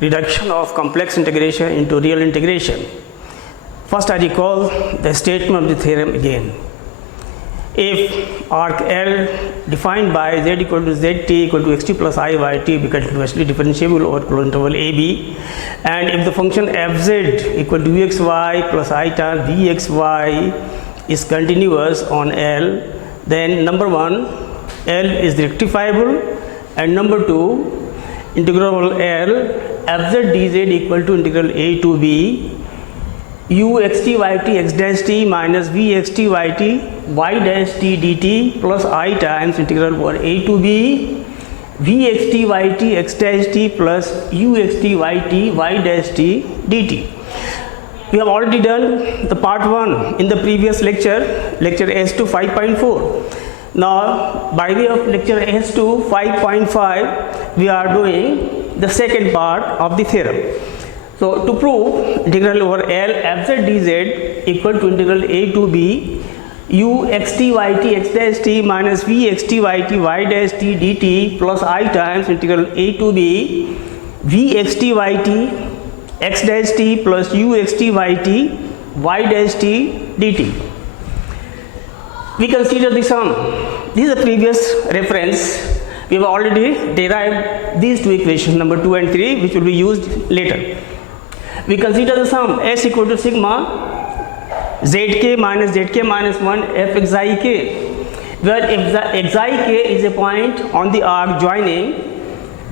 Reduction of complex integration into real integration. First, I recall the statement of the theorem again. If arc L defined by z equal to zt equal to xt plus I by t be continuously differentiable over closed interval AB, and if the function fz equal to vxy plus I times vxy is continuous on L, then number one, L is rectifiable, and number two, integral L fz dz equal to integral a to b u xt yt x dash t minus v xt yt y dash t dt plus I times integral over a to b v xt yt x dash t plus u xt yt y dash t dt. We have already done the part 1 in the previous lecture S2 5.4. Now, by way of lecture S2 5.5, we are doing the second part of the theorem. So, to prove integral over L fz dz equal to integral a to b u xt yt x dash t minus v xt yt y dash t dt plus I times integral a to b v xt yt x dash t plus u xt yt y dash t dt. We consider the sum. This is the previous reference. We have already derived these two equations, number 2 and 3, which will be used later. We consider the sum S equal to sigma zk minus 1 f xi k, where if xi k is a point on the arc joining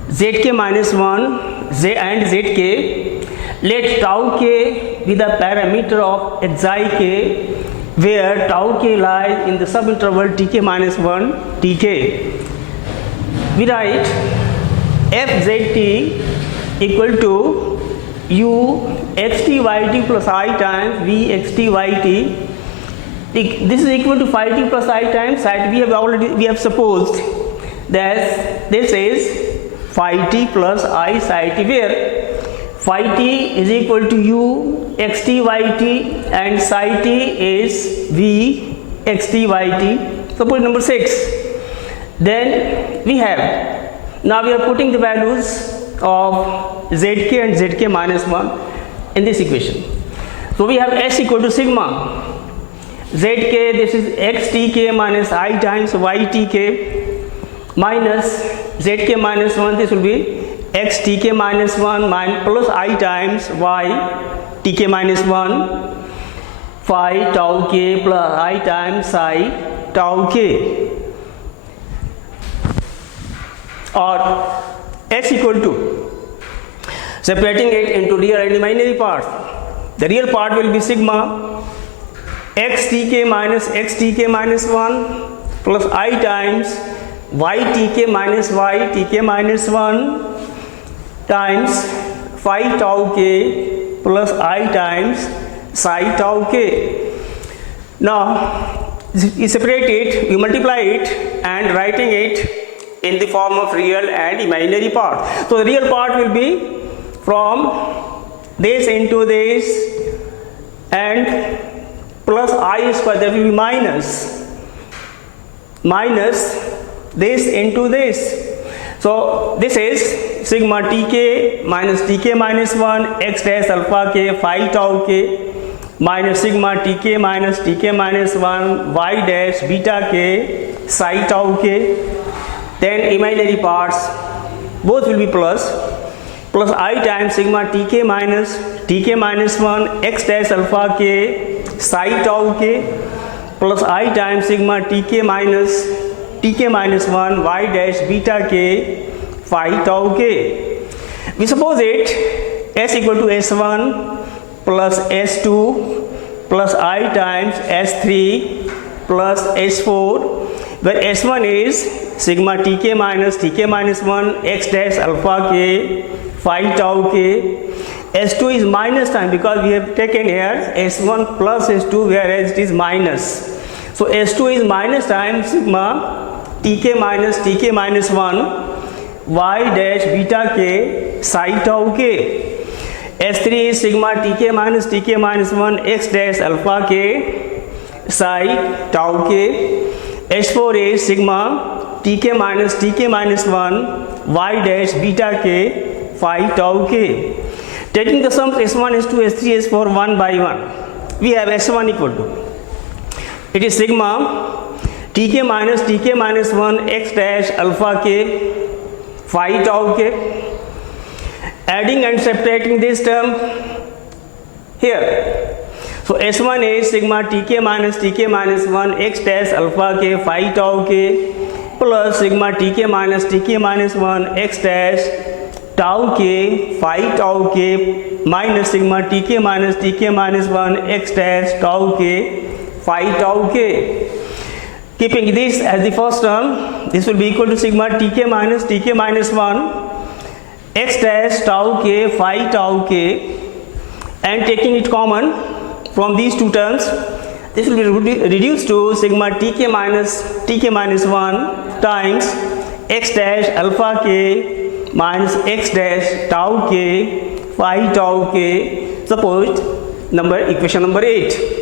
zk minus 1 z and zk. Let tau k be the parameter of xi k, where tau k lies in the subinterval tk minus 1 tk. We write fzt equal to u xt yt plus I times v xt yt. This is equal to phi t plus I times psi t. We have supposed that this is phi t plus I psi t, where phi t is equal to u xt yt and psi t is v xt yt. Suppose number 6. Then we have, now we are putting the values of zk and zk minus 1 in this equation. So we have S equal to sigma zk, this is xtk minus I times ytk, minus zk minus 1, this will be xtk minus 1 plus I times y tk minus 1 phi tau k plus I times psi tau k, or S equal to, separating it into real and imaginary parts. The real part will be sigma xtk minus 1 plus I times ytk minus y tk minus 1 times phi tau k plus I times psi tau k. Now, you separate it, you multiply it, and writing it in the form of real and imaginary part. So the real part will be from this into this and plus I square, that will be minus this into this. So this is sigma tk minus 1 x dash alpha k phi tau k minus sigma tk minus 1 y dash beta k psi tau k. Then imaginary parts, both will be plus I times sigma tk minus 1 x dash alpha k psi tau k plus I times sigma tk minus 1 y dash beta k phi tau k. We suppose it S equal to S1 plus S2 plus I times S3 plus S4, where S1 is sigma tk minus 1 x dash alpha k phi tau k. S2 is minus time because we have taken here S1 plus S2, whereas it is minus. So S2 is minus time sigma tk minus 1 y dash beta k psi tau k. S3 is sigma tk minus 1 x dash alpha k psi tau k. S4 is sigma tk minus 1 y dash beta k phi tau k. Taking the sums S1, S2, S3, S4 one by one, we have S1 equal to, it is sigma tk minus 1 x dash alpha k phi tau k. Adding and subtracting this term here. So S1 is sigma tk minus 1 x dash alpha k phi tau k plus sigma tk minus 1 x dash tau k phi tau k minus sigma tk minus 1 x dash tau k phi tau k. Keeping this as the first term, this will be equal to sigma tk minus 1 x dash tau k phi tau k, and taking it common from these two terms, this will be reduced to sigma tk minus 1 times x dash alpha k minus x dash tau k phi tau k. Suppose equation number 8.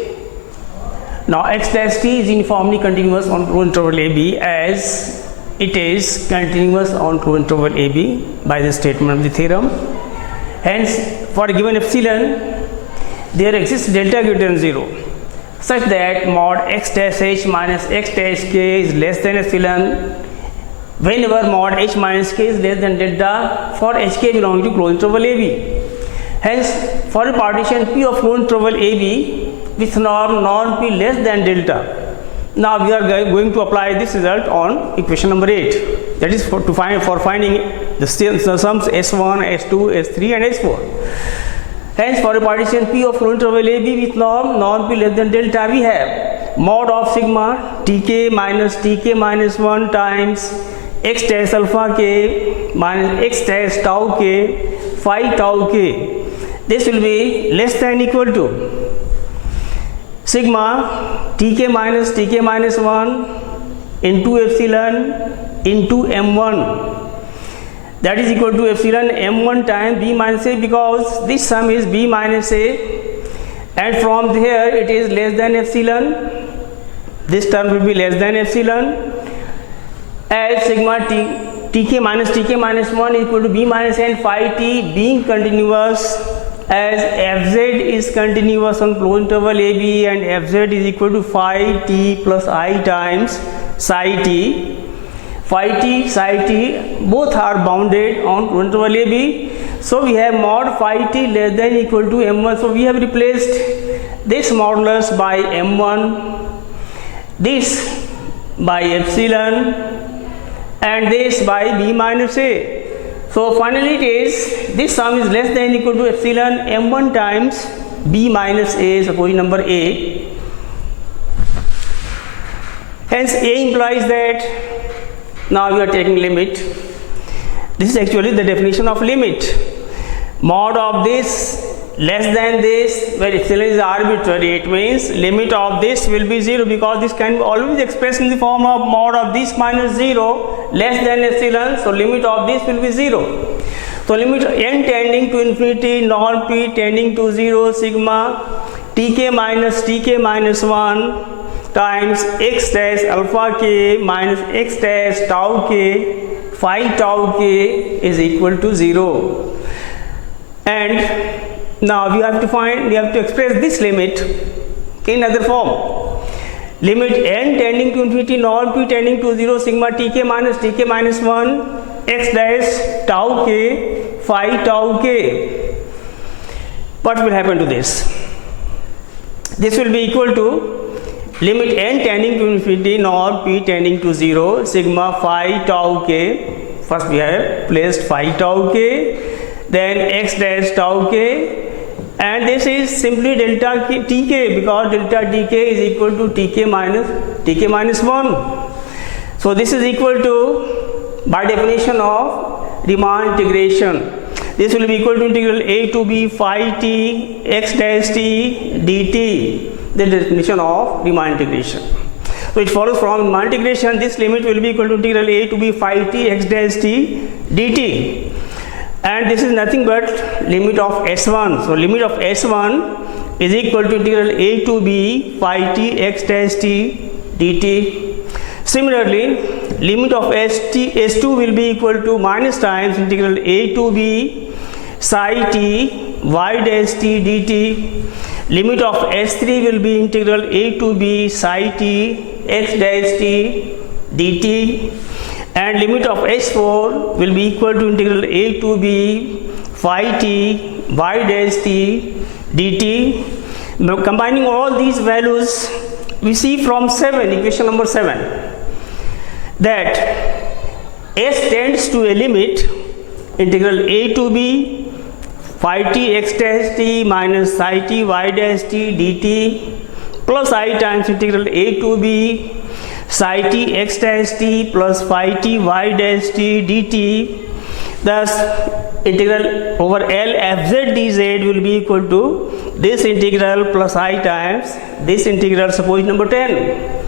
Now x dash t is uniformly continuous on closed interval AB, as it is continuous on closed interval AB by the statement of the theorem. Hence, for a given epsilon, there exists delta greater than 0, such that mod x dash h minus x dash k is less than epsilon whenever mod h minus k is less than delta for hk belonging to closed interval AB. Hence, for a partition P of closed interval AB with norm non P less than delta, now we are going to apply this result on equation number 8. That is for finding the sums S1, S2, S3 and S4. Hence, for a partition P of closed interval AB with norm non P less than delta, we have mod of sigma tk minus 1 times x dash alpha k minus x dash tau k phi tau k. This will be less than equal to sigma tk minus 1 into epsilon into m1, that is equal to epsilon m1 times b minus a, because this sum is b minus a, and from here it is less than epsilon. This term will be less than epsilon, as sigma tk minus 1 equal to b minus a and phi t being continuous, as fz is continuous on closed interval AB and fz is equal to phi t plus I times psi t. Phi t, psi t both are bounded on closed interval AB. So we have mod phi t less than equal to m1. So we have replaced this modulus by m1, this by epsilon, and this by b minus a. So finally it is, this sum is less than equal to epsilon m1 times b minus a, suppose number a. Hence a implies that, now we are taking limit. This is actually the definition of limit. Mod of this less than this, where epsilon is arbitrary, it means limit of this will be 0, because this can always be expressed in the form of mod of this minus 0 less than epsilon. So limit of this will be 0. So limit n tending to infinity non p tending to 0 sigma tk minus 1 times x dash alpha k minus x dash tau k phi tau k is equal to 0. And now we have to express this limit in other form. Limit n tending to infinity non p tending to 0 sigma tk minus 1 x dash tau k phi tau k. What will happen to this? This will be equal to limit n tending to infinity non p tending to 0 sigma phi tau k. First we have placed phi tau k, then x dash tau k, and this is simply delta tk, because delta tk is equal to tk minus 1. So this is equal to, by definition of Riemann integration, this will be equal to integral a to b phi t x dash t dt, the definition of Riemann integration. So it follows from Riemann integration, this limit will be equal to integral a to b phi t x dash t dt, and this is nothing but limit of S1. So limit of S1 is equal to integral a to b phi t x dash t dt. Similarly, limit of S2 will be equal to minus times integral a to b psi t y dash t dt. Limit of S3 will be integral a to b psi t x dash t dt, and limit of S4 will be equal to integral a to b phi t y dash t dt. Now combining all these values, we see from equation number 7, that S tends to a limit integral a to b phi t x dash t minus psi t y dash t dt plus I times integral a to b psi t x dash t plus phi t y dash t dt. Thus integral over L f z dz will be equal to this integral plus I times this integral. Suppose number 10,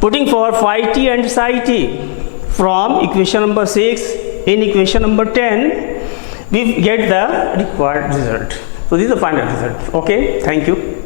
putting for phi t and psi t from equation number 6 in equation number 10, we get the required result. So this is the final result. Okay, thank you.